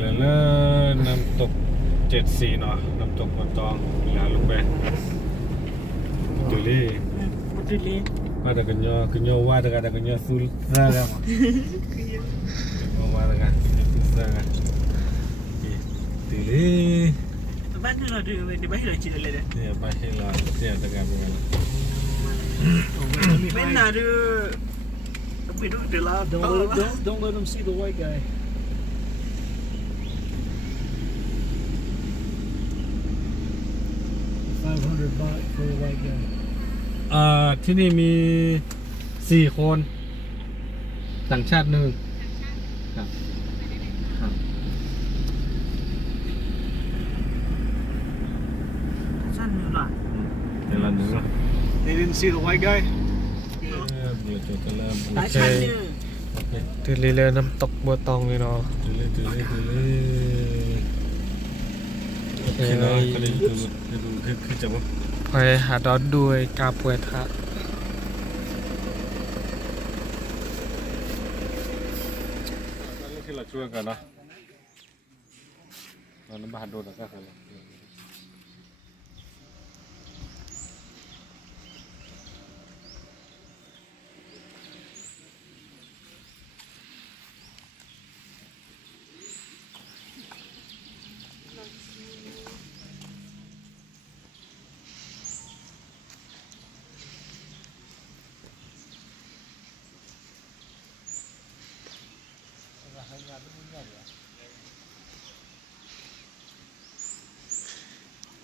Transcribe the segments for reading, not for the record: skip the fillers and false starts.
แล้วน้ำตก74เนาะน้ำตกบนตองหลาลงไปจุลี่ว่าแต่กันย่อว่าแต่กันย่อสู้ซ่าแล้วว่าแต่กันสู้ซ่ากันจุลี่บ้านเราดูในบ้านเราจีนเลยเนี่ยไปให้เราเนี่ยแต่กันเป็นไงไม่น่าดูไปดูเดี๋ยวเรา Don't let them see the white guy. 500 baht for the white guy. ที่นี่มี4คนต่างชาติ1ครับครับสั้นหน่อย เดี๋ยวเราดูนะ They didn't see the white guy? เดี๋ยวจบกันแล้ว หลายชั้นเนี่ย ตื่นเลยน้ำตกบัวตองเลยเนาะ จุลี่โอเคเนาะก็เลยดูคือจะว่า ไปหาดอนด้วยกาปวยทะ ที่เราช่วยกันเนาะเราน้ำบาดโดนแล้วก็คือ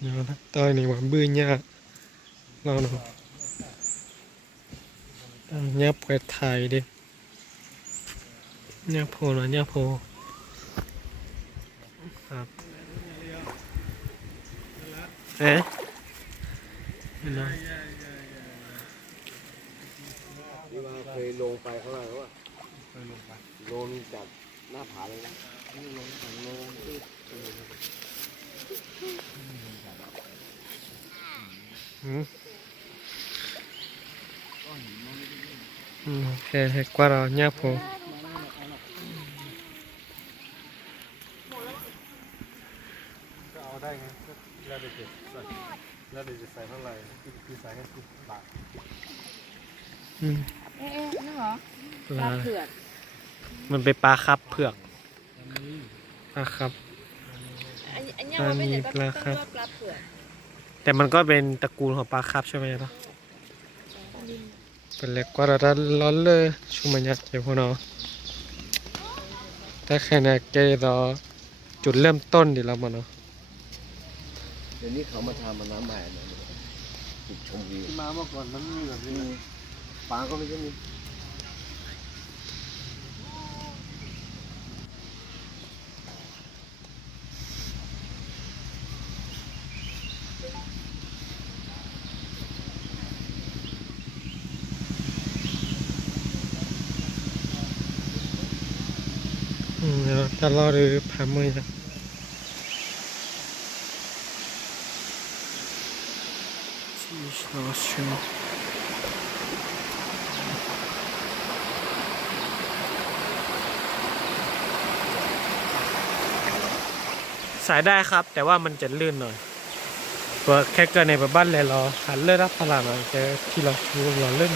เนี่ยตอนนี้ว่าบื้อเนี่ยเราเนาะเนี่ยปวยไทยดิเนี่ยโพเนาะเนี่ยโพครับเอ๊ะเนาะ เคยลงไปข้างล่างว่าเคยลงไปลงจากหน้าผาเลยนะลงจากลงโอเคให้กว่าเราเนี่ยโพ ก็เอาได้ไงแล้วเดี๋ยวจะใส่เท่าไหร่คือใส่ให้10 บาท นั่นเหรอ ป ป ลา ลาเผือก มันเป็นปลาครับเผือกปลาครับ อันนี้ว่าเป็นเดี๋ยวก็ ปลา ต้อง ครับ เรียกว่าปลาเผือก แต่มันก็เป็นตระกูลของปลาครับใช่ไหมเนาะเป็นเล็กกว่าเราร้อนเลยชุ่มมันยัดเจ้าพวกเราแต่แค่นั้นแกเราจุดเริ่มต้นดีแล้วมันเนาะ เดี๋ยวนี้เขามาทำน้ำใหม่นะจุดชมวิว มาเมื่อก่อนมันมีแบบนี้ ปลาก็ไม่ใช่มี เดี๋ยวจะรอดูพามือนะที่ชอชูสายได้ครับ แต่ว่ามันจะลื่นหน่อยเพราะแค่เกิดในบ้านเลยเราหันเลือดรับพลังหน่อยแต่ที่เราชูเราลื่น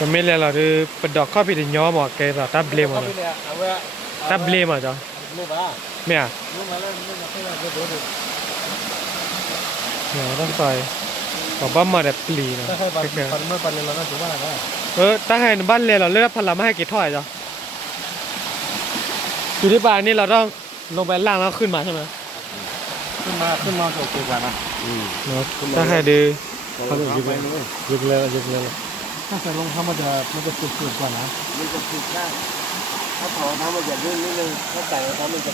ก็ไม่เลยเราดูประดอกข้อพิจย้อมหมดแกเราตับเบลมาตับเบลมาจ้ะไม่อ่ะเนี่ยต้องใส่บอกว่ามาแบบปลีนะ ถ้าใครปันเมื่อปันเลยเราน่าจะว่าได้ ถ้าให้บ้านเลยเราเลือกพลังไม่ให้กี่ถ้อยจ้ะอยู่ที่บ้านนี่เราต้องลงไปล่างแล้วขึ้นมาใช่ไหม ขึ้นมาโอเคกว่านะ เนาะถ้าให้ดู เขาจะยึดเลยถ้าใส่รองเท้ามันจะสุดๆกว่านะ มันจะผิดได้ถ้าถอดน้ำมันจะลื่นนิดนึงถ้าใส่รองเท้ามันจะ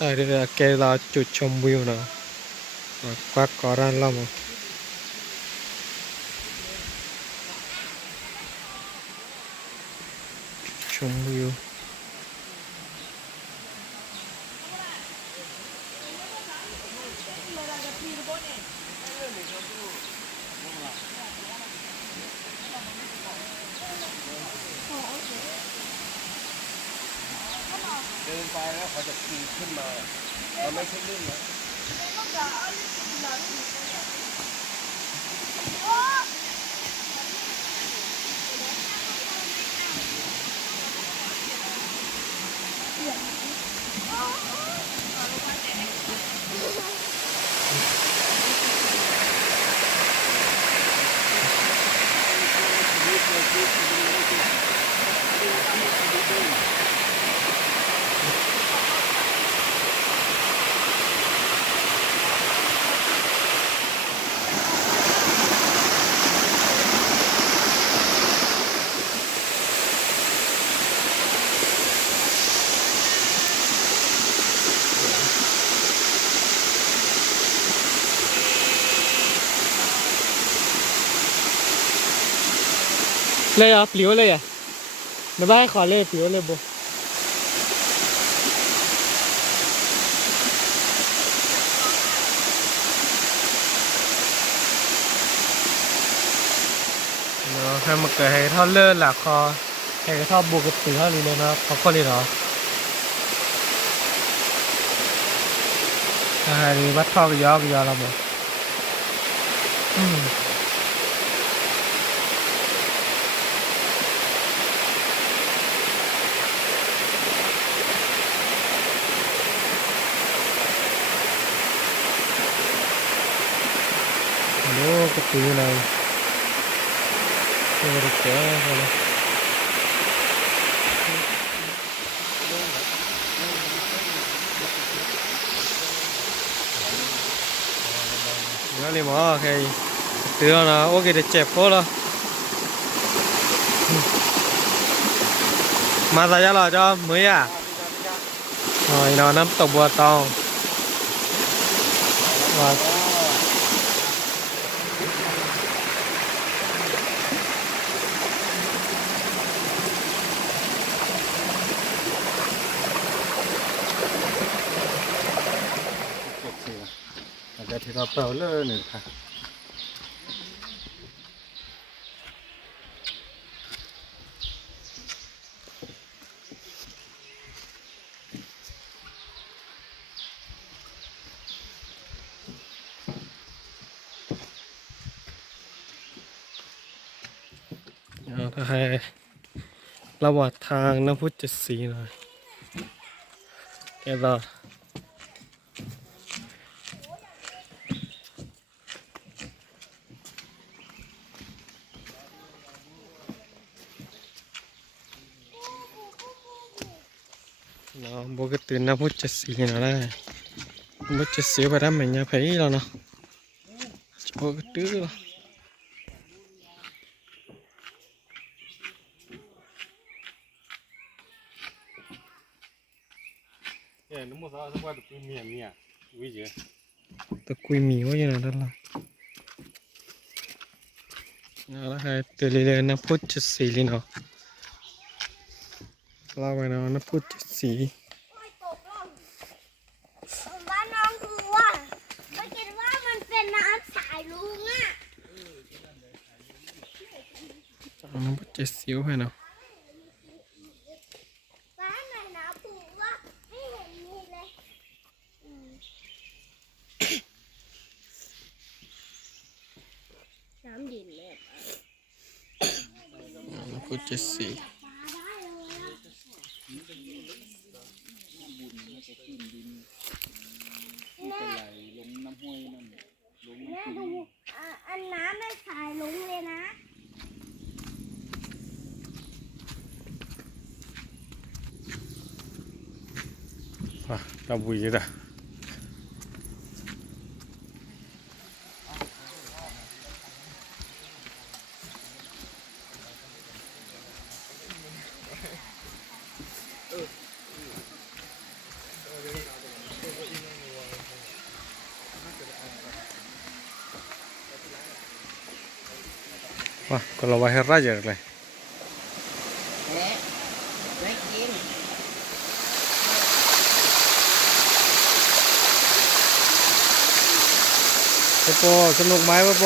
ต่อยเรือแกเราจุดชมวิวเนาะควักก่อร้านเรามาชมวิว เดินไปแล้วเขาจะปีนขึ้นมามันไม่ใช่ลื่นนะเลยอ่ะปลิวเลยอ่ะในบ้านขอเลยปลิวเลยบุเนาะให้มาเกิดให้ทอดเลือดหลักคอให้กระทอบบุกกับตีเท่านี้เลยนะขอคนเลยเหรออันนี้วัดทอกยอกยอเราหมดโอ้กระตือเลยเด็กแก่เลยนี่หมอใครเตือนนะโอเคเดี๋ยวเจ็บพอแล้วมาใส่ยาหล่อจ้ามืออ่ะหน่อยนอนน้ำตกบัวตองว่าจะที่เราเปล่าเลยหนึ่งค่ะถ้าให้ระหว่างทางน้ำพุจะสีหน่อยแกต่อเนาะปกติน้ำพุจะสีหน่อยได้น้ำพุจะสีไปได้ไหมเนี่ยพี่เราเนาะปกติเราน้ำมันสาวสักวันตัวเมียวิ่งเยอะตะกุยหมีว่าอย่างนั้นล่ะแล้วให้ตัวเรือน้ำพุจะสีเลยเนาะเราไปเนาะน้ำพุจะสีบ้านน้องคือว่าไม่คิดว่ามันเป็นน้ำสายลุงอ่ะ น้ำพุจะสีไปเนาะบ้านไหนนะปู่ว่าไม่เห็นมีเลยน้ำดินเลยน้ำพุจะสีเนี่ยดูอันน้ำไม่สายลุงเลยนะตาบุยจ้ะว่ะก็เราไว้ให้ราเยอะเลย ปโปสนุกไหมปโป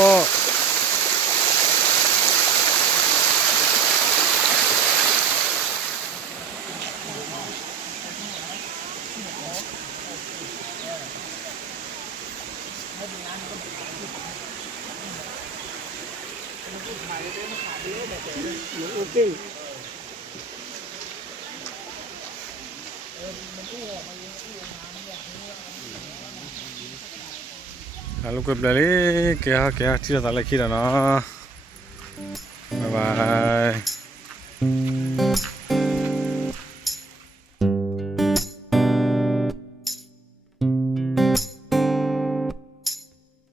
ลูกเก็บเลยเกี่ยที่เราตัดเลยคิดอ่ะเนาะบ๊ายบาย